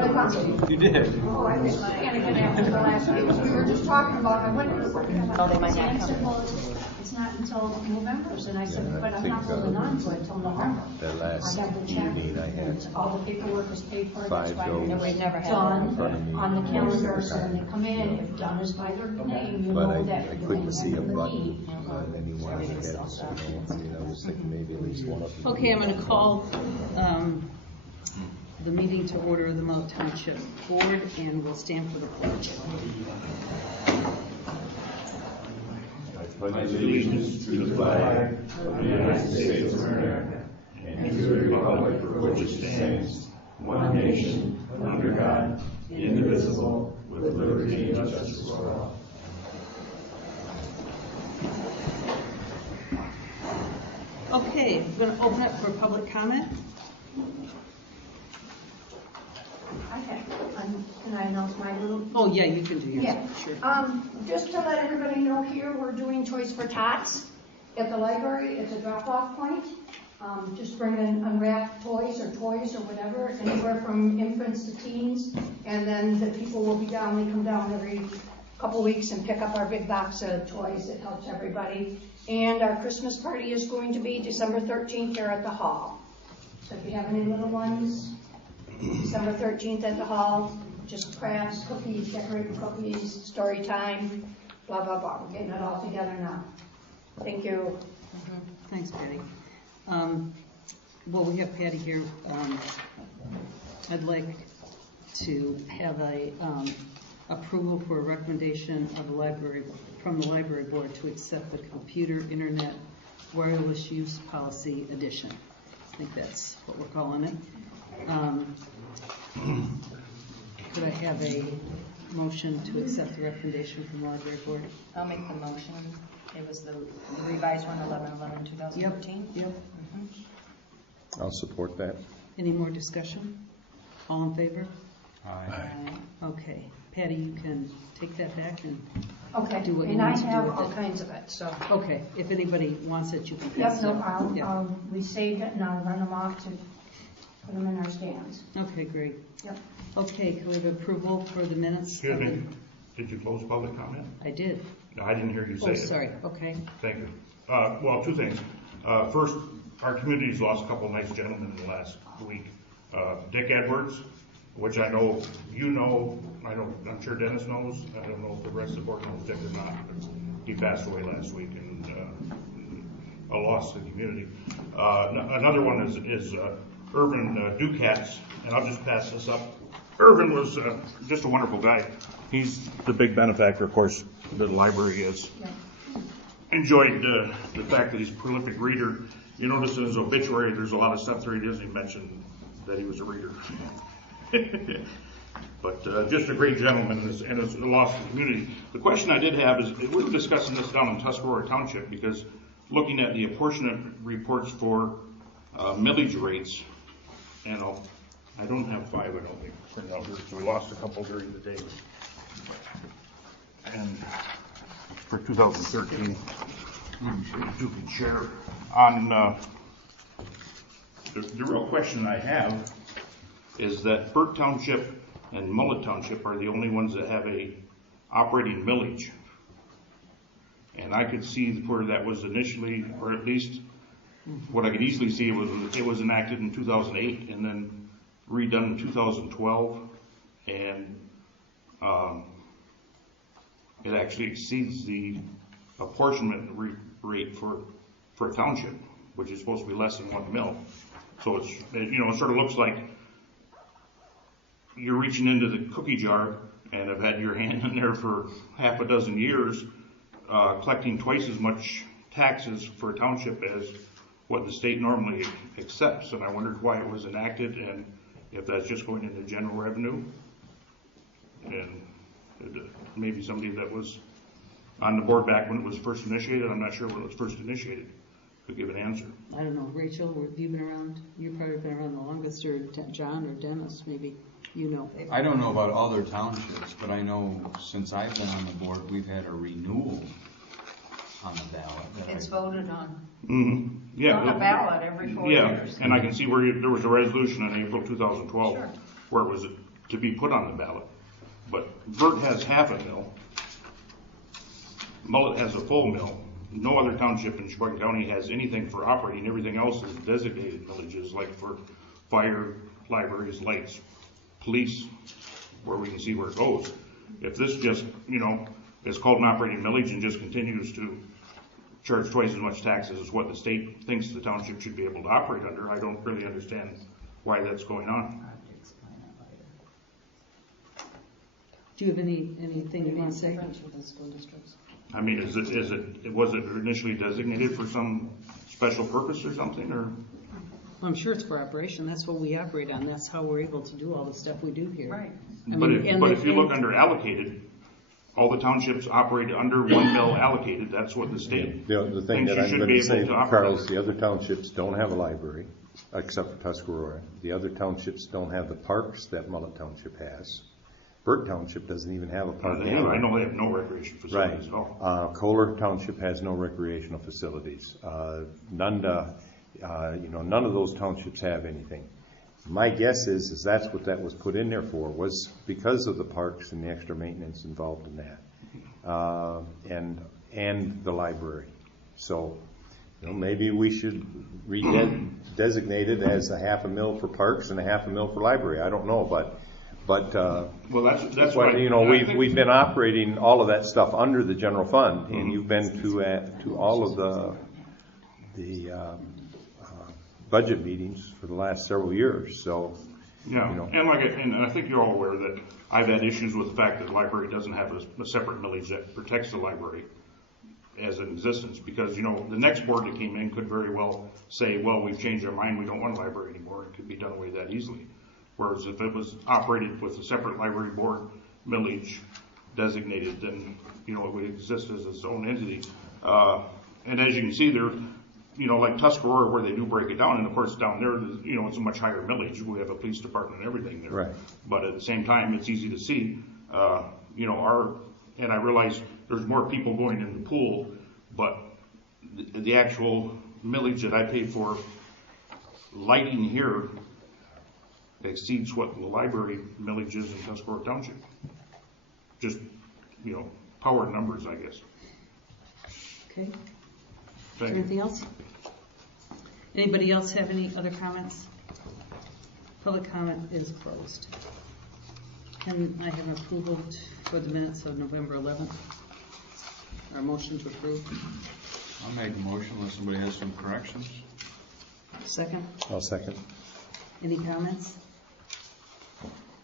But I found it. You did. Oh, I was panicking after the last week. We were just talking about, I went to the and said, well, it's not until November. And I said, but I'm not holding on to it until November. That last I got the check. evening I had all the paperwork is paid for. five goals done on the calendar. So when they come in, if done is by their name, you but know I that you're going couldn't to see a have the button key. and he wanted to get it. So I was thinking maybe at least one of them. Okay, I'm going to call the meeting to order of the Mullett Township Board, and we'll stand for the pledge. I pledge allegiance to the flag of the United States of America and to the republic for which it stands, one nation, under God, indivisible, with liberty and justice for all. Okay, we're going to open it for public comment. Okay, can I announce my little? Oh, yeah, you can do yours. Yeah, Sure. Just to let everybody know here, we're doing Toys for Tots at the library. It's a drop-off point. Just bring in unwrapped toys or whatever, anywhere from infants to teens. And then the people will be down, they come down every couple weeks and pick up our big box of toys that helps everybody. And our Christmas party is going to be December 13th here at the hall. So if you have any little ones, December 13th at the hall, just crafts, cookies, decorating cookies, story time, blah, blah, blah. We're getting it all together now. Thank you. Thanks, Patty. Well, we have Patty here. I'd like to have a approval for a recommendation of the library, from the library board, to accept the computer internet wireless use policy edition. I think that's what we're calling it. Could I have a motion to accept the recommendation from the library board? I'll make the motion. It was the revised one, 11/11/2014. Yep. I'll support that. Any more discussion? All in favor? Aye. Okay. Patty, you can take that back and Okay, do what you and I need to do have with all it. kinds of it, so. Okay. If anybody wants it, you can pass Yep, it. no problem. Yeah. We saved it and I'll run them off to put them in our scans. Okay, great. Yep. Okay, can we have approval for the minutes? Excuse me, did you close public comment? I did. No, I didn't hear you say Oh, it. sorry. Okay. Thank you. Well, two things. First, our community's lost a couple of nice gentlemen in the last week. Dick Edwards, which I know you know, I'm sure Dennis knows. I don't know if the rest of the board knows Dick or not, but he passed away last week, and a loss to the community. Another one is Irvin Ducats, and I'll just pass this up. Irvin was just a wonderful guy. He's the big benefactor, of course, that the library is. Yeah. Enjoyed the fact that he's a prolific reader. You notice in his obituary, there's a lot of stuff there he doesn't even mention that he was a reader. But just a great gentleman, and it's a loss to the community. The question I did have is, we were discussing this down in Tuscarora Township, because looking at the apportionment reports for millage rates, and I don't have 5, I don't think, printed out here, so we lost a couple during the day. And for 2013, Duke and share on the real question I have is that Burt Township and Mullett Township are the only ones that have a operating millage, and I could see where that was initially, or at least what I could easily see, it was enacted in 2008 and then redone in 2012, and it actually exceeds the apportionment rate for a township, which is supposed to be less than 1 mil. So it's, it sort of looks like you're reaching into the cookie jar and have had your hand in there for half a dozen years, collecting twice as much taxes for a township as what the state normally accepts. And I wondered why it was enacted, and if that's just going into general revenue. And maybe somebody that was on the board back when it was first initiated, I'm not sure when it was first initiated, could give an answer. I don't know. Rachel, have you been around? You've probably been around the longest, or John or Dennis, maybe. You know. I don't know about other townships, but I know since I've been on the board, we've had a renewal on the ballot. It's voted on. Mm-hmm. Yeah. On the ballot every 4 years. Yeah, and I can see where there was a resolution in April 2012 Sure. where it was to be put on the ballot. But Burt has half a mill. Mullett has a full mill. No other township in Sheboygan County has anything for operating. Everything else is designated villages, like for fire, libraries, lights, police, where we can see where it goes. If this just, is called an operating millage and just continues to charge twice as much taxes as what the state thinks the township should be able to operate under, I don't really understand why that's going on. Do you have anything you want to say? Difference with the school districts. I mean, was it initially designated for some special purpose or something, or? Well, I'm sure it's for operation. That's what we operate on. That's how we're able to do all the stuff we do here. Right. But if you look under allocated, all the townships operate under one mill allocated. That's what the state The thing thinks that you I'm should going be to able say, to operate. Carlos, the other townships don't have a library, except for Tuscarora. The other townships don't have the parks that Mullett Township has. Burt Township doesn't even have a park. I know they have no recreation facilities at all. Kohler Township has no recreational facilities. None of those townships have anything. My guess is that's what that was put in there for, was because of the parks and the extra maintenance involved in that, and the library. So, maybe we should designate it as a half a mil for parks and a half a mil for library. I don't know, but well, that's why why we've been operating all of that stuff under the general fund, and you've been to all of the budget meetings for the last several years. So yeah, and I think you're all aware that I've had issues with the fact that the library doesn't have a separate millage that protects the library as an existence, because the next board that came in could very well say, well, we've changed our mind, we don't want a library anymore. It could be done away that easily. Whereas if it was operated with a separate library board millage designated, then it would exist as its own entity. And as you can see, there, like Tuscarora, where they do break it down, and of course down there, it's a much higher millage. We have a police department and everything there. Right. But at the same time, it's easy to see. And I realize there's more people going in the pool, but the actual millage that I pay for lighting here exceeds what the library millage is in Tuscarora Township. Just, power numbers, I guess. Okay. Thank you. Anything else? Anybody else have any other comments? Public comment is closed. Can I have approval for the minutes of November 11th? Our motion to approve. I'll make a motion unless somebody has some corrections. Second. I'll second. Any comments?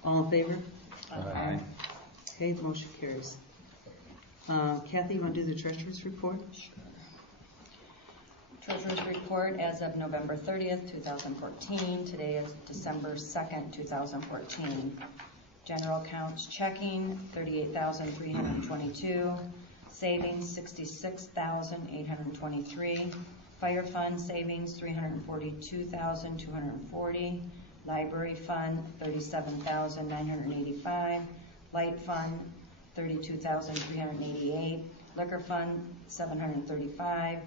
All in favor? Aye. Okay, the motion carries. Kathy, you want to do the treasurer's report? Treasurer's report as of November 30th, 2014. Today is December 2nd, 2014. General accounts checking, 38,322. Savings, 66,823. Fire fund savings, 342,240. Library fund, 37,985. Light fund, 32,388. Liquor fund, 735.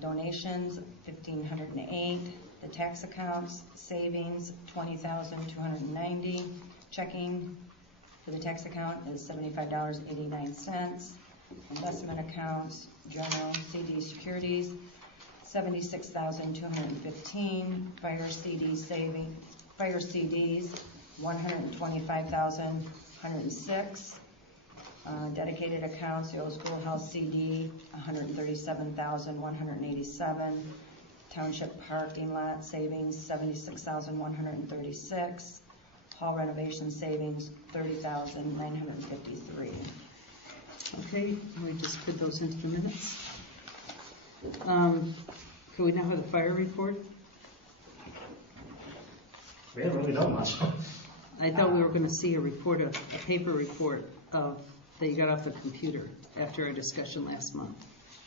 Donations, 1,508. The tax accounts, savings, 20,290. Checking for the tax account is $75.89. Investment accounts, general CD securities, 76,215. Fire CDs, 125,106. Dedicated accounts, the old schoolhouse CD, 137,187. Township parking lot savings, 76,136. Hall renovation savings, 30,953. Okay, we just put those into the minutes. Can we now have the fire report? We haven't really done much. I thought we were going to see a report, a paper report of that you got off the computer after our discussion last month.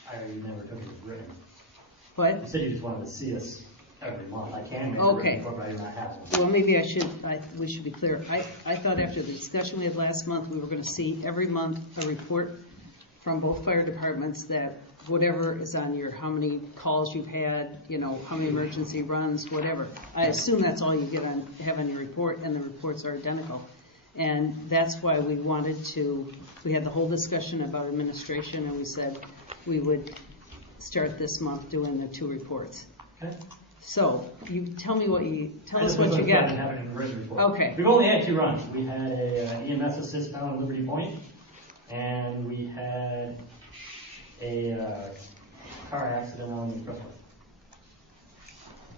I never took it as written. What? You said you just wanted to see us every month. I can make Okay. a report, but I do not have one. Well, maybe we should be clear. I thought after the discussion we had last month, we were going to see every month a report from both fire departments that whatever is on your, how many calls you've had, you know, how many emergency runs, whatever. I assume that's all you have on your report, and the reports are identical. And that's why we had the whole discussion about administration, and we said we would start this month doing the 2 reports. Okay. So, you tell us what you I just got. have it in a written report. Okay. We've only had 2 runs. We had a EMS assist down at Liberty Point, and we had a car accident on the Crestwood.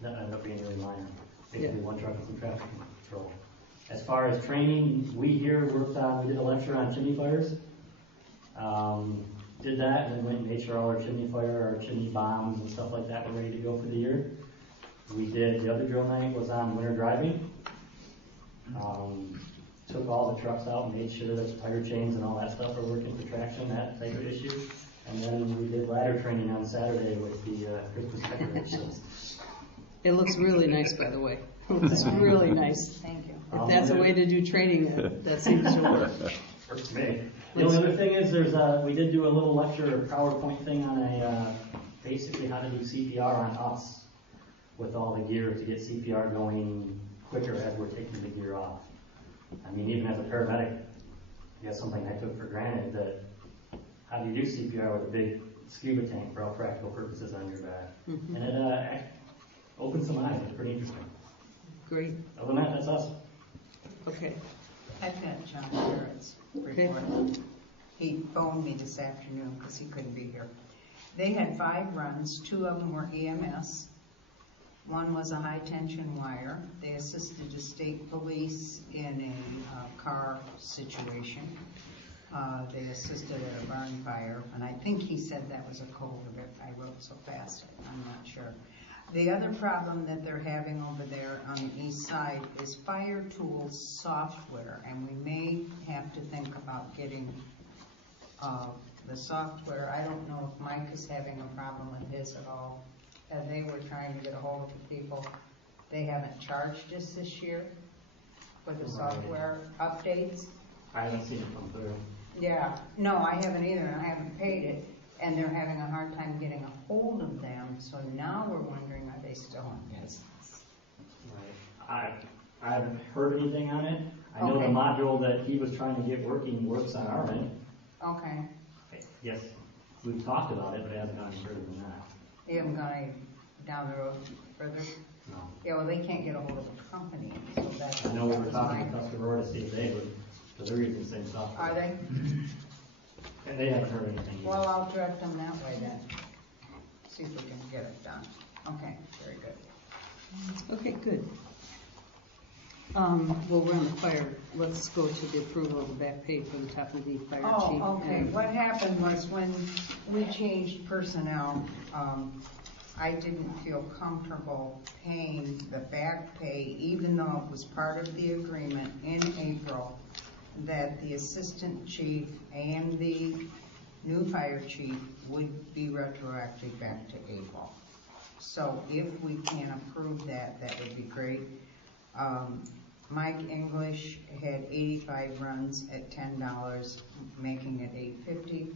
That ended up being really minor. Basically, one truck with some traffic control. As far as training, we here we did a lecture on chimney fires. Did that, and then went and made sure all our chimney fire, our chimney bombs and stuff like that were ready to go for the year. The other drill night was on winter driving. Took all the trucks out, made sure that the tire chains and all that stuff are working for traction, that type of issue. And then we did ladder training on Saturday with the Christmas decorations. It looks really nice, by the way. It looks really nice. Thank you. If that's a way to do training, that seems to work. Works for me. The only other thing is we did do a little lecture or PowerPoint thing on basically how to do CPR on us with all the gear to get CPR going quicker as we're taking the gear off. I mean, even as a paramedic, I guess something I took for granted that how do you do CPR with a big scuba tank for all practical purposes on your back? Mm-hmm. And it opened some eyes. It's pretty interesting. Great. Other than that, that's us. Okay. I've got John Barrett's report. He phoned me this afternoon because he couldn't be here. They had 5 runs. 2 of them were EMS. One was a high-tension wire. They assisted the state police in a car situation. They assisted at a barn fire, and I think he said that was a culvert. I wrote so fast, I'm not sure. The other problem that they're having over there on the east side is fire tools software, and we may have to think about getting the software. I don't know if Mike is having a problem with his at all. As they were trying to get a hold of the people, they haven't charged us this year for the software updates. I haven't seen it come through. Yeah, no, I haven't either, and I haven't paid it, and they're having a hard time getting a hold of them, so now we're wondering, are they still on business? Right. I haven't heard anything on it. I know Okay. the module that he was trying to get working works on our end. Okay, Yes, we've talked about it, but it hasn't gone any further than that. you haven't gone any down the road further? No. Yeah, well, they can't get a hold of the company, so that's. I know we that were was talking my- to customer to see if they would, because they're using the same software. Are they? And they haven't heard anything Well, either. I'll direct them that way then. See if we can get it done. Okay, very good. Okay, good. Well, we're on the fire. Let's go to the approval of the back pay for the top of the fire chief. Oh, okay. What happened was when we changed personnel, I didn't feel comfortable paying the back pay, even though it was part of the agreement in April, that the assistant chief and the new fire chief would be retroactive back to April. So if we can approve that, that would be great. Mike English had 85 runs at $10, making it $8.50.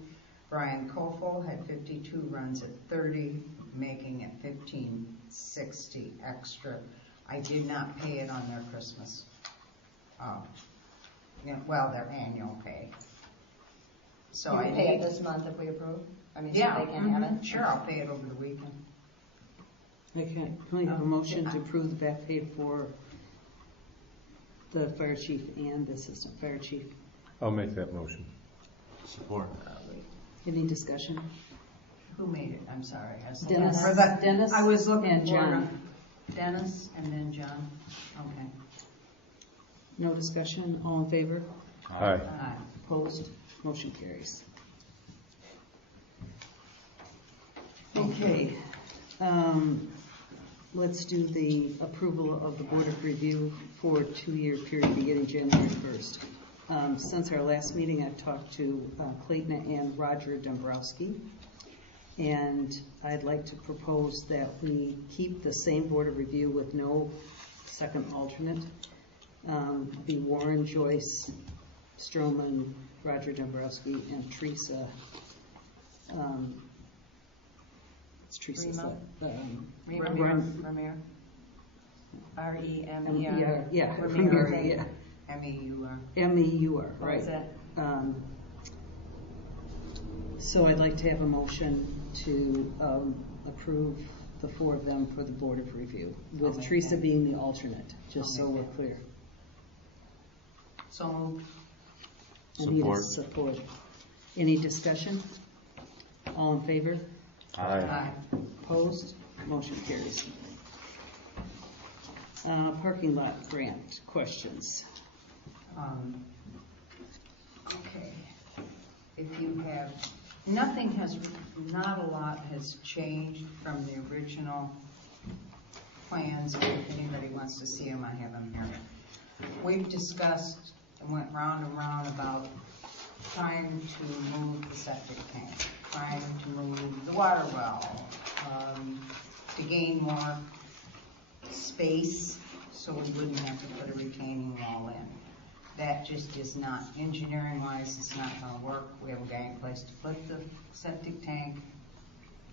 Brian Kofel had 52 runs at $30, making it $15.60 extra. I did not pay it on their Christmas, their annual pay. So You I can pay it need, this month if we approve? I mean, so yeah, they can have it? sure, I'll pay it over the weekend. Okay, can we have a motion to approve the back pay for the fire chief and the assistant fire chief? I'll make that motion. Support. Any discussion? Who made it? I'm sorry. I was Dennis. looking for the- Dennis I was looking and for John. Dennis and then John. Okay. No discussion? All in favor? Aye. Aye. Opposed? Motion carries. Okay, let's do the approval of the Board of Review for a 2-year period beginning January 1st. Since our last meeting, I've talked to Clayton and Roger Dombrowski, and I'd like to propose that we keep the same Board of Review with no second alternate. Be Warren, Joyce, Stroman, Roger Dombrowski, and Teresa It's Teresa's Rema? lot. Remier. R-E-M-E-R. Yeah, Remier, Remier, yeah. M-E-U-R. M-E-U-R, What right. is it? So I'd like to have a motion to approve the 4 of them for the Board of Review, I'll with make Teresa that. being the alternate, just I'll so make we're clear. So moved. Anita, Support. support. Any discussion? All in favor? Aye. Opposed? Motion carries. Parking lot grant questions. Okay. If you have, nothing has, not a lot has changed from the original plans. If anybody wants to see them, I have them here. We've discussed and went round and round about trying to move the septic tank, trying to move the water well, to gain more space so we wouldn't have to put a retaining wall in. That just is not, engineering wise, it's not gonna work. We haven't got any place to put the septic tank,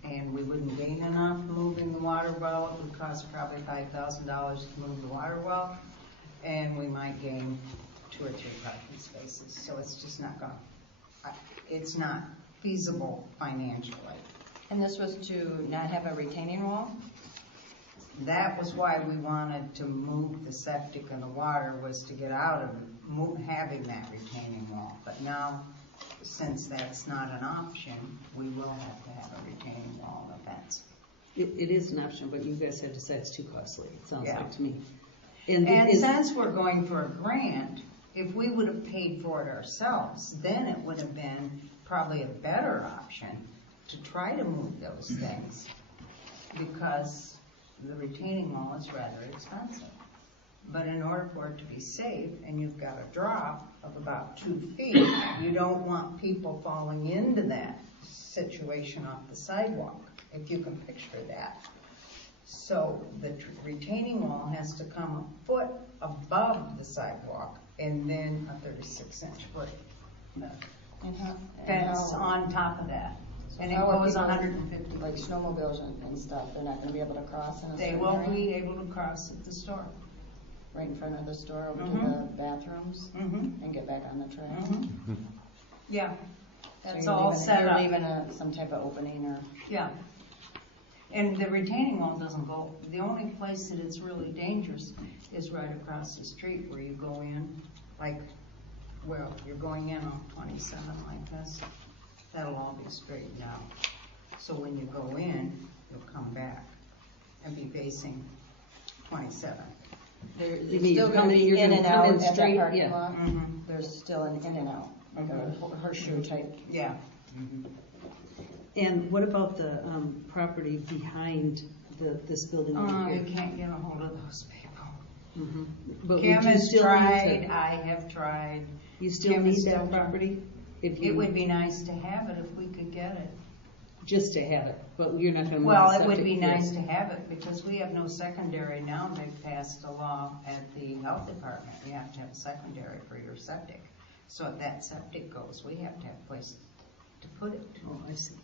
and we wouldn't gain enough moving the water well. It would cost probably $5,000 to move the water well, and we might gain 2 or 3 parking spaces. So it's just not gonna, it's not feasible financially. And this was to not have a retaining wall? That was why we wanted to move the septic and the water, was to get out of having that retaining wall. But now, since that's not an option, we will have to have a retaining wall and a fence. It is an option, but you guys have decided it's too costly, it sounds Yeah. like to me. And is- since we're going for a grant, if we would have paid for it ourselves, then it would have been probably a better option to try to move those things, because the retaining wall is rather expensive. But in order for it to be safe, and you've got a drop of about 2 feet, you don't want people falling into that situation off the sidewalk, if you can picture that. So the retaining wall has to come a foot above the sidewalk, and then a 36-inch foot fence on top of that. And it How are goes people, 150 like feet. snowmobiles and stuff, they're not gonna be able to cross in a They certain will area? be able to cross at the store. Right in front of the store over to Mhm. the bathrooms Mm-hmm. and get back on the trail? Mm-hmm. Yeah, So that's you're all leaving- set you're up. leaving some type of opening or, Yeah. And the retaining wall doesn't go, the only place that it's really dangerous is right across the street where you go in, like, well, you're going in on 27 like this, that'll all be straightened out. So when you go in, you'll come back and be facing 27. there's You mean still you're gonna coming- be you're in gonna and come out in at that straight, parking yeah. lot? Mm-hmm. There's still an in and out, like a horseshoe type. Yeah. And what about the property behind this building over Oh, you here? can't get a hold of those people. Mhm. But Kim would you has still tried, need I have tried. to, you still Kim need is still that trying. property? If It you, would be nice to have it if we could get it. just to have it, but you're not gonna move Well, the it would septic be field. nice to have it, because we have no secondary now. They've passed a law at the health department. You have to have a secondary for your septic. So if that septic goes, we have to have a place to put it. Oh, I see.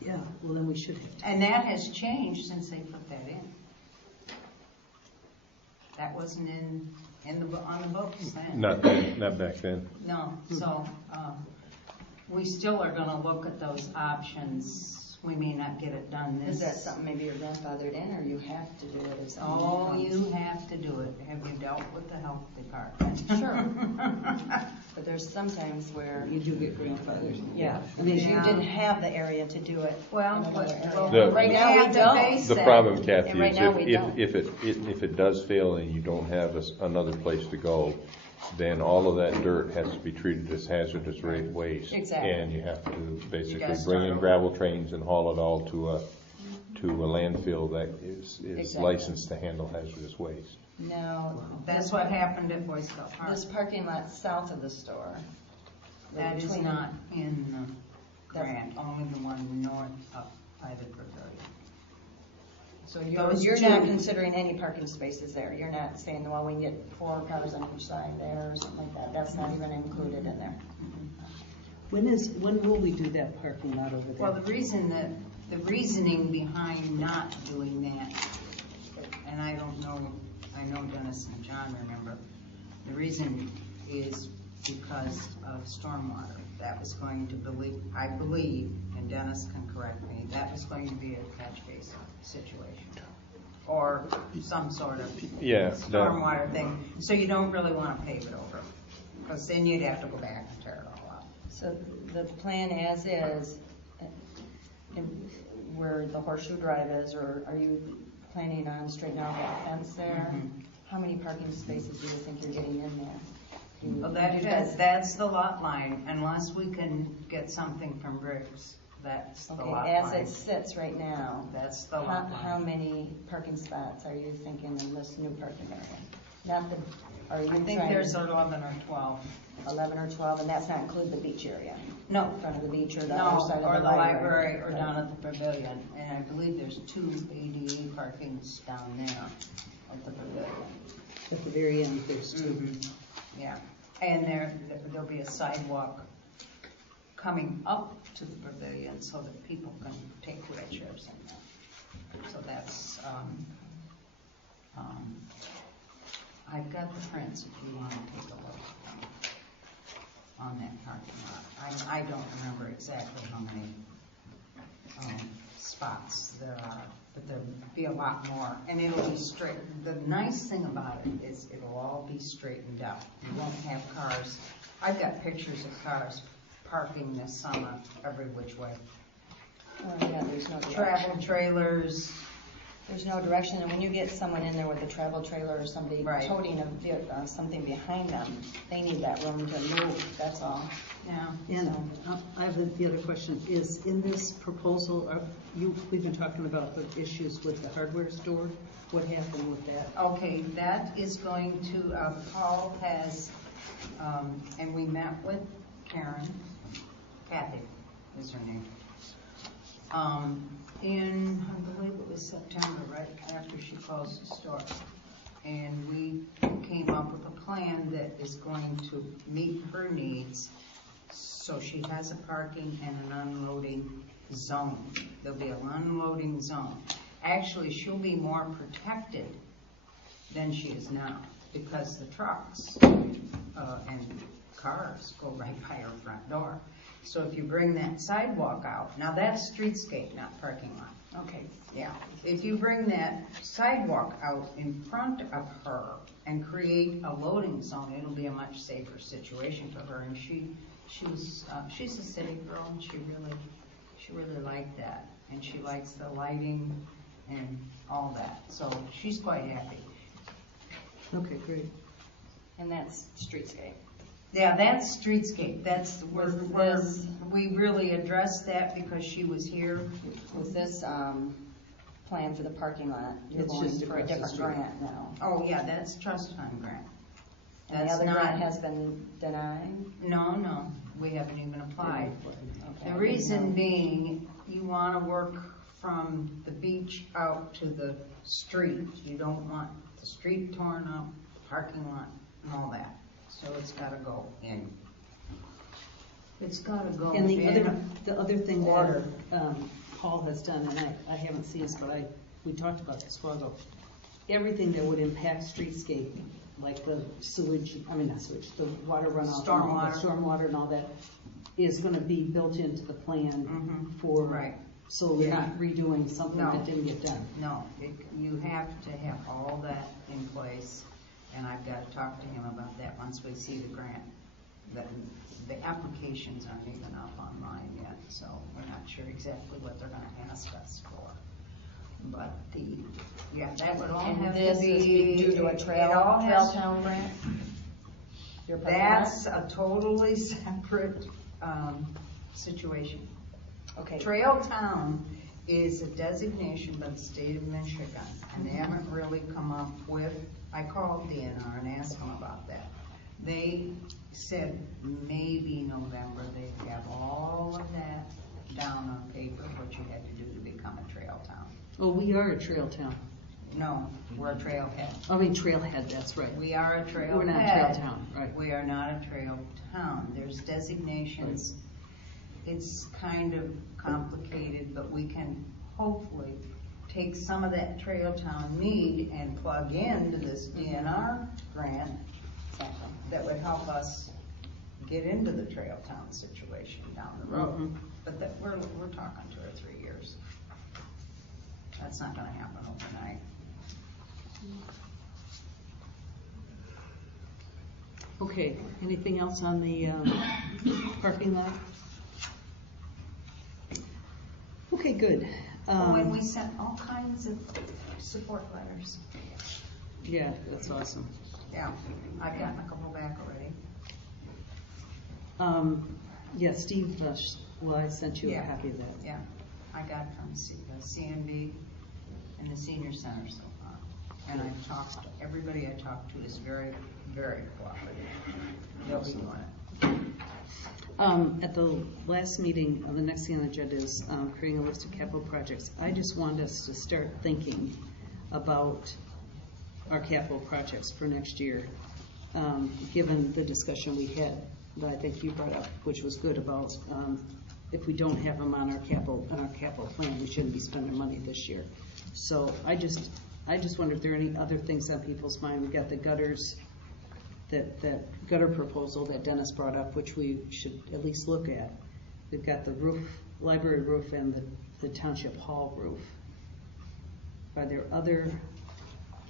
Yeah, well then we should have. And that has changed since they put that in. That wasn't on the books then. Not then, not back then. No, so, we still are gonna look at those options. We may not get it done this. Is that something maybe your grandfathered in, or you have to do it if something Oh, comes? you have to do it. Have you dealt with the health department? Sure. But there's sometimes where, You do get grandfathers. yeah, I mean, because you Yeah. didn't have the area to do it. Well, in another area. well, The- Right now, we have to don't. face The that. problem, Kathy, And right is now we don't. if it does fail and you don't have another place to go, then all of that dirt has to be treated as hazardous waste. Exactly. And you have to basically gotta bring start in over. gravel trains and haul it all to a landfill that is Exactly. licensed to handle hazardous waste. Now, That's what happened at Boy Scout Park. this parking lot south of the store. That is between- not in the grant, only the one north up by the pavilion. So you're Those not two- considering any parking spaces there? You're not saying, well, we can get 4 cars on each side there or something like that? That's not even included in there? When will we do that parking lot over there? Well, the reason that the reasoning behind not doing that, and I don't know, I know Dennis and John remember, the reason is because of stormwater. That was going to I believe, and Dennis can correct me, that was going to be a catch basin situation. Or some sort of stormwater thing. So you don't really want to pave it over, because then you'd have to go back and tear it all up. So the plan as is, where the horseshoe drive is, or are you planning on straightening out that fence there? Mm-hmm. How many parking spaces do you think you're getting in there? Well, that's the lot line, unless we can get something from Briggs. That's the lot Okay, as line. it sits right now, That's the lot line. how many parking spots are you thinking in this new parking area? Not the, are you I think trying there's 11 or 12. 11 or 12, and that's not include the beach area? No. In front of the beach or the No, other side or of the the library, or Right. down at the pavilion. And I believe there's 2 ADA parkings down there at the pavilion. At the very end, there's two. Yeah, and there'll be a sidewalk coming up to the pavilion so that people can take wheelchairs in there. So that's, I've got the prints if you want to take a look on that parking lot. I don't remember exactly how many spots there are, but there'll be a lot more, and it'll be straight. The nice thing about it is it'll all be straightened out. You won't have cars. I've got pictures of cars parking this summer every which way. Oh, yeah, there's no direction. Travel trailers. There's no direction, and when you get someone in there with a travel trailer or somebody Right. toting something behind them, they need that room to move, that's all. Yeah. And I have the other question, is in this proposal, we've been talking about the issues with the hardware store, what happened with that? Okay, that is going to, Paul has, and we met with Kathy is her name, in, I believe it was September, right after she closed the store. And we came up with a plan that is going to meet her needs. So she has a parking and an unloading zone. There'll be an unloading zone. Actually, she'll be more protected than she is now, because the trucks and cars go right by her front door. So if you bring that sidewalk out, now that's streetscape, not parking lot. Okay. Yeah, if you bring that sidewalk out in front of her and create a loading zone, it'll be a much safer situation for her. And she's a city girl, and she really liked that, and she likes the lighting and all that. So she's quite happy. Okay, great. And that's streetscape. Yeah, that's streetscape. That's we really addressed that because she was here. With this plan for the parking lot, you're It's going just for a across the different street. grant now. Oh yeah, that's trust fund grant. And the That's other not. grant has been denied? No, we haven't even applied. Okay, The I reason didn't know. being, you want to work from the beach out to the street. You don't want the street torn up, parking lot, and all that. So it's got to go in. It's got to go And the in. other thing Order. that Paul has done, and I haven't seen this, but we talked about this a while ago, everything that would impact streetscape, like the sewage, not sewage, the water runoff, Stormwater. the stormwater and all that, is going to be built into the plan for, Right. so we're Yeah. not redoing something No. that didn't get done. No, you have to have all that in place, and I've got to talk to him about that once we see the grant. The applications aren't even up online yet, so we're not sure exactly what they're going to ask us for. But that would all And have this to is be due to a trail town grant? Your parking lot? That's a totally separate situation. Okay. Trail Town is a designation by the state of Michigan, and they haven't really come up with, I called DNR and asked them about that. They said maybe November they'd have all of that down on paper, what you had to do to become a trail town. Oh, we are a trail town. No, we're a trailhead. Trailhead, that's right. We are a trailhead. We're not a trail town, right. We are not a trail town. There's designations it's kind of complicated, but we can hopefully take some of that Trail Town need and plug into this DNR grant that would help us get into the Trail Town situation down the road. But that, we're talking 2 or 3 years. That's not gonna happen overnight. Okay, anything else on the parking lot? Okay, good. When we sent all kinds of support letters. Yeah, that's awesome. Yeah, I've gotten a couple back already. Yeah, Steve, well, I sent you a Yeah. copy of that. Yeah, I got from CNB and the senior center so far. And I've talked, everybody I talked to is very, very cooperative. They'll be doing it. At the last meeting, the next thing on the agenda is creating a list of capital projects. I just want us to start thinking about our capital projects for next year, given the discussion we had that I think you brought up, which was good about if we don't have them on our capital plan, we shouldn't be spending money this year. So I just wonder if there are any other things on people's mind. We've got the gutters. That gutter proposal that Dennis brought up, which we should at least look at. We've got the roof, library roof, and the township hall roof. Are there other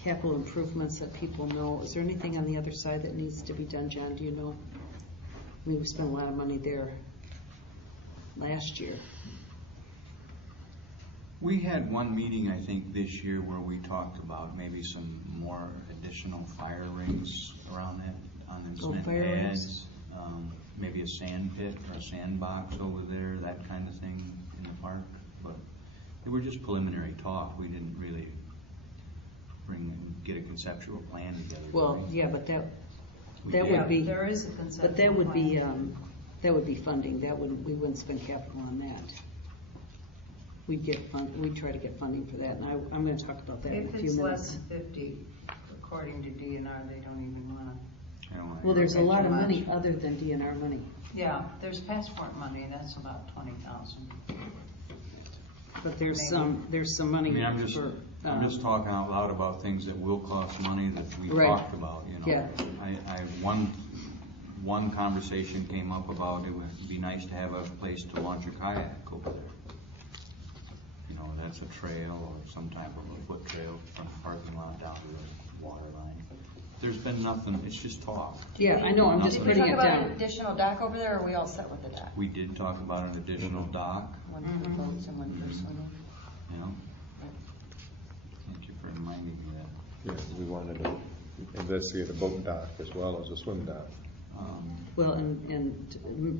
capital improvements that people know? Is there anything on the other side that needs to be done, John? Do you know? I mean, we spent a lot of money there last year. We had one meeting, I think, this year where we talked about maybe some more additional fire rings around that, on them cement fire rings. pads. Maybe a sand pit or a sandbox over there, that kind of thing in the park. But they were just preliminary talk. We didn't really get a conceptual plan together. Well, yeah, but that did. would be. There is a conceptual But that would be plan. funding. We wouldn't spend capital on that. We'd try to get funding for that, and I'm going to talk about that in a If few it's minutes. less than 50, according to DNR, they don't even wanna. Well, there's a lot of Much. money other than DNR money. Yeah, there's passport money, that's about 20,000. But there's Maybe. some I money mean, I'm for. just talking out loud about things that will cost money that we Right. talked about, you know. Yeah. One conversation came up about it would be nice to have a place to launch a kayak over there. You know, that's a trail or some type of a foot trail from the parking lot down to the water line. There's been nothing, it's just talk. Yeah, I know, I'm just Did we putting talk it about an down. additional dock over there, or are we all set with the dock? We did talk about an additional dock, One for boats and one for swimming. you know. Thank you for reminding me of that. Yeah, we wanted to investigate a boat dock as well as a swim dock. Well, and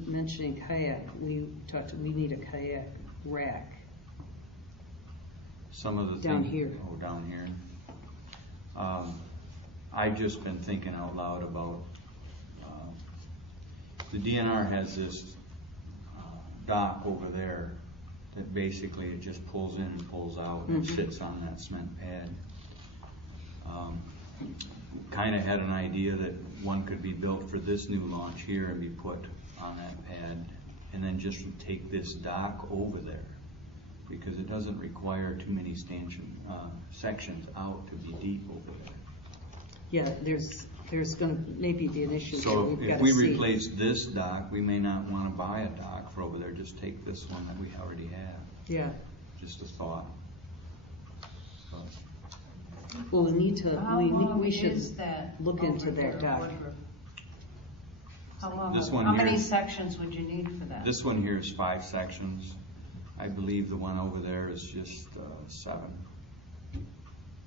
mentioning kayak, we need a kayak rack. Some of the things. Down here. Oh, down here. I've just been thinking out loud about, the DNR has this dock over there that basically it just pulls in and pulls out and sits on that cement pad. Kind of had an idea that one could be built for this new launch here and be put on that pad, and then just take this dock over there, because it doesn't require too many sections out to be deep over there. Yeah, there's gonna maybe be an issue that So we've if gotta we see. replace this dock, we may not want to buy a dock for over there, just take this one that we already have. Yeah, Just a thought. But well, we need to, How we long should is that look over into there, that dock. Woodruff? How long, This one how here- many sections would you need for that? This one here is 5 sections. I believe the one over there is just 7.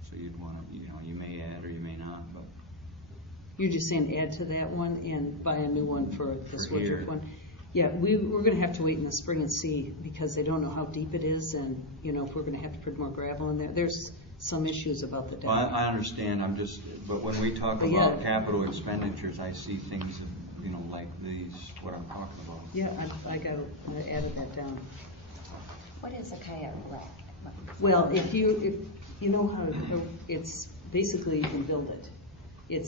So you'd want to, you know, you may add or you may not, but You're just saying add to that one and buy a new one for this For Woodruff here. one? Yeah, we're gonna have to wait in the spring and see, because they don't know how deep it is, and, you know, if we're gonna have to put more gravel in there. There's some issues about the well, dock. I understand. But when we talk But about yeah. capital expenditures, I see things, you know, like these, what I'm talking about. Yeah, I added that down. What is a kayak rack? Well, if you know how, it's, basically you can build it. It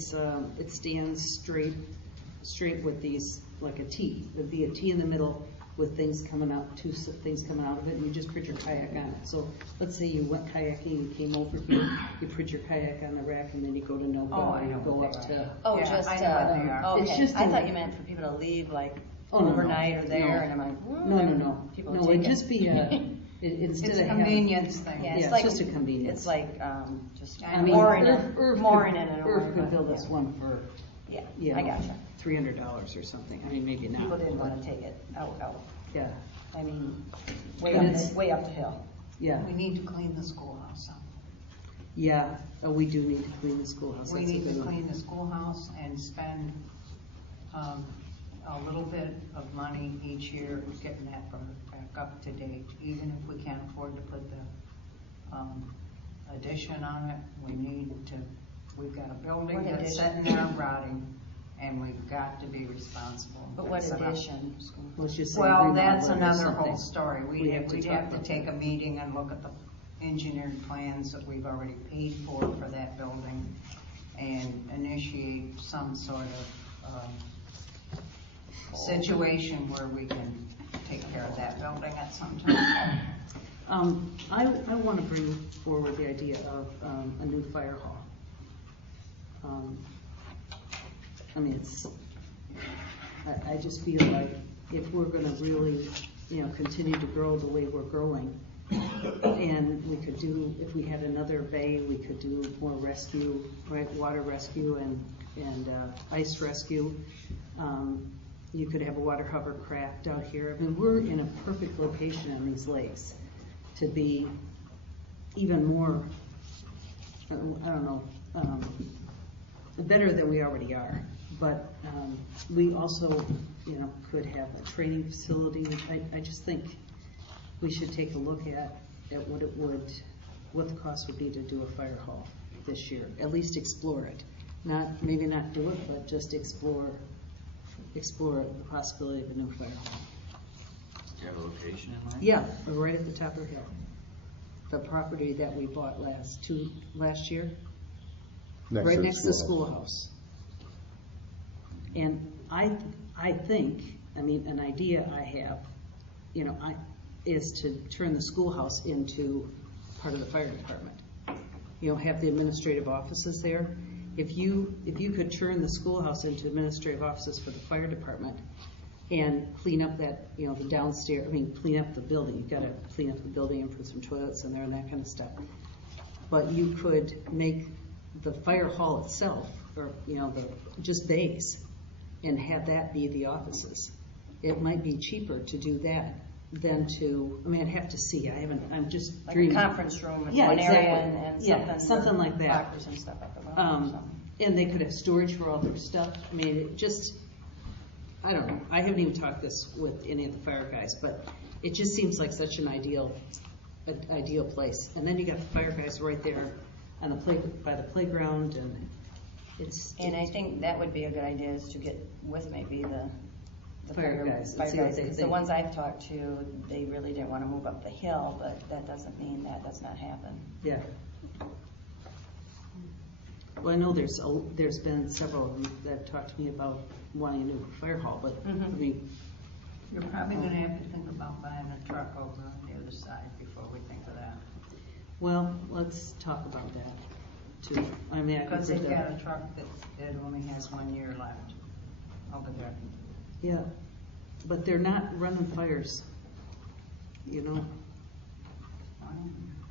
stands straight with these, like a T. There'd be a T in the middle, with things coming out, things coming out of it, and you just put your kayak on it. So let's say you went kayaking, you came over here, you put your kayak on the rack, and then you go to Noka, Oh, I and you know go what up they to. Oh, Yeah, just, I know what they are. It's okay, just I a- thought you meant for people to leave like Oh, no, no. overnight or there, No. and I'm like, No. People No, take it'd it. just be instead It's of a having. convenience thing. Yeah, Yeah, it's like, just a convenience. it's like, just I mean, mooring Irv in and Irv could build us one for, Yeah, you I know, gotcha. $300 or something. I mean, maybe not. People didn't want to take it out. Yeah, I mean, And it's- way up the hill. yeah, We need to clean the schoolhouse up. yeah. We do need to clean the schoolhouse. We That's a need good to one. clean the schoolhouse and spend, a little bit of money each year getting that back up to date. Even if we can't afford to put the, addition on it, we've got a building What that's addition? sitting there rotting, and we've got to be responsible. and But what fix it up. addition? Let's just say Well, remodel that's it or another something. whole story. We We'd have have to to talk about take that. a meeting and look at the engineered plans that we've already paid for that building and initiate some sort of, situation where we can take care of that building at some time. I want to bring forward the idea of a new fire hall. I mean, I just feel like if we're going to really, continue to grow the way we're growing, and we could do, if we had another bay, we could do more rescue, right, water rescue and ice rescue. You could have a water hovercraft out here. I mean, we're in a perfect location on these lakes to be even more, I don't know, better than we already are. But we also, could have a training facility. I just think we should take a look at what the cost would be to do a fire hall this year. At least explore it. Maybe not do it, but just explore the possibility of a new fire hall. Do you have a location in mind? Yeah, right at the top of the hill. The property that we bought last year, right next to the schoolhouse. And I think, an idea I have, is to turn the schoolhouse into part of the fire department. Have the administrative offices there. If you could turn the schoolhouse into administrative offices for the fire department and clean up that, the downstairs, clean up the building. You've got to clean up the building and put some toilets in there and that kind of stuff. But you could make the fire hall itself, or, just bays, and have that be the offices. It might be cheaper to do that than to, I'd have to see. I'm just Like dreaming. a conference room in Yeah, one exactly. area and Yeah, something like that. Lockers and stuff at the bottom. so. And they could have storage for all their stuff. I don't know. I haven't even talked this with any of the fire guys, but it just seems like such an ideal place. And then you got the fire guys right there on by the playground, and And I think that would be a good idea, is to get with maybe the Fire guys and fire see what guys. they 'Cause the think. ones I've talked to, they really didn't want to move up the hill, but that doesn't mean that does not happen. yeah. Well, I know there's been several of them that have talked to me about wanting a new fire hall, but You're probably gonna have to think about buying a truck over on the other side before we think of that. well, let's talk about that too. I could Because put they've that- got a truck that only has 1 year left over there. Yeah, but they're not running fires, Well,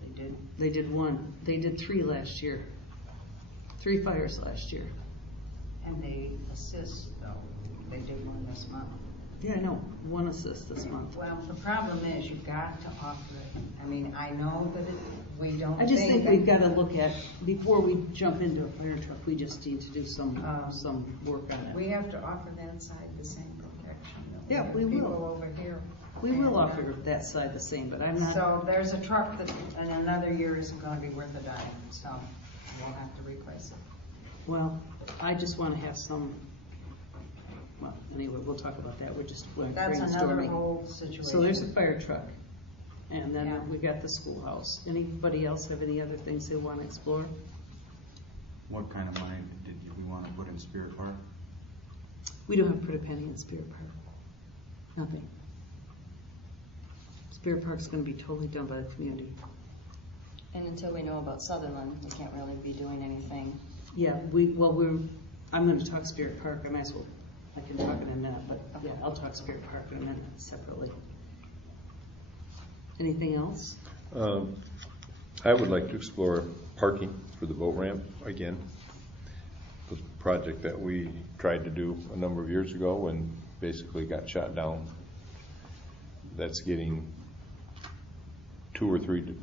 they did. They did one. They did 3 last year. 3 fires last year. And they assist, though. They did one this month. Yeah, I know. 1 assist this month. Well, the problem is you've got to offer it. I know that we don't I just think that- we've got to look at, before we jump into a fire truck, we just need to do some work on it. We have to offer that side the same protection. that Yeah, have we will. People over here. We And, will offer that side the same, but I'm not, So there's a truck that in another year isn't gonna be worth a dime, so we'll have to replace it. well, I just want to have some, well, anyway, we'll talk about that. We're That's another brainstorming. whole situation. So there's a fire truck, and Yeah. then we got the schoolhouse. Anybody else have any other things they want to explore? What kind of money did we want to put in Spirit Park? We don't have to put a penny in Spirit Park. Nothing. Spirit Park's gonna be totally done by the community. And until we know about Sutherland, we can't really be doing anything. Yeah, I'm gonna talk Spirit Park, I might as well, I can talk in a minute, but yeah, I'll talk Spirit Park in a minute separately. Anything else? I would like to explore parking for the boat ramp again. The project that we tried to do a number of years ago and basically got shot down. That's getting 2 or 3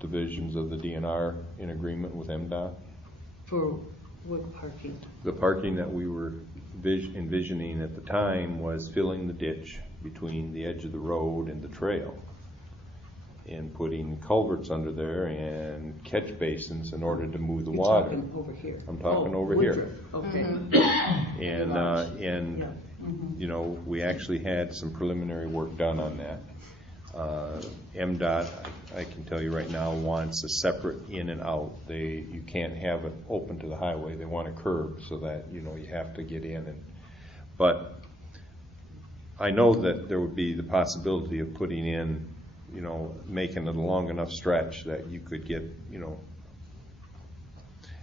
divisions of the DNR in agreement with MDOT. For what parking? The parking that we were envisioning at the time was filling the ditch between the edge of the road and the trail and putting culverts under there and catch basins in order to move the You're water. talking over here. I'm talking over Woodruff. here. Okay. And you know, we actually had some preliminary work done on that. MDOT, I can tell you right now, wants a separate in and out. You can't have it open to the highway. They want a curb so that, you know, you have to get in. But I know that there would be the possibility of putting in, you know, making it a long enough stretch that you could get, you know,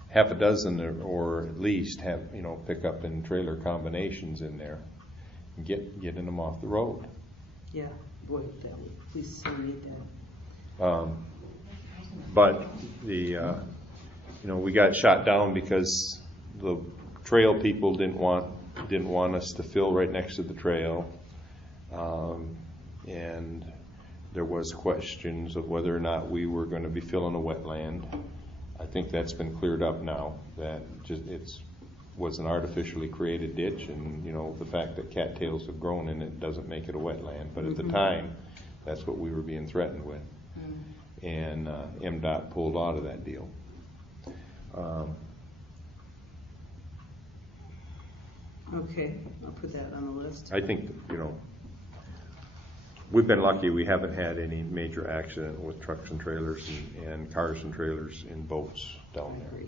half a dozen or at least have, you know, pickup and trailer combinations in there and getting them off the road. Yeah, boy, we so need that. But you know, we got shot down because the trail people didn't want us to fill right next to the trail, and there was questions of whether or not we were going to be filling a wetland. I think that's been cleared up now. That was an artificially created ditch, and you know, the fact that cattails have grown in it doesn't make it a wetland. But at the time, that's what we were being threatened with, and MDOT pulled out of that deal. Okay, I'll put that on the list. I think, you know, we've been lucky. We haven't had any major accident with trucks and trailers and cars and trailers in boats down there.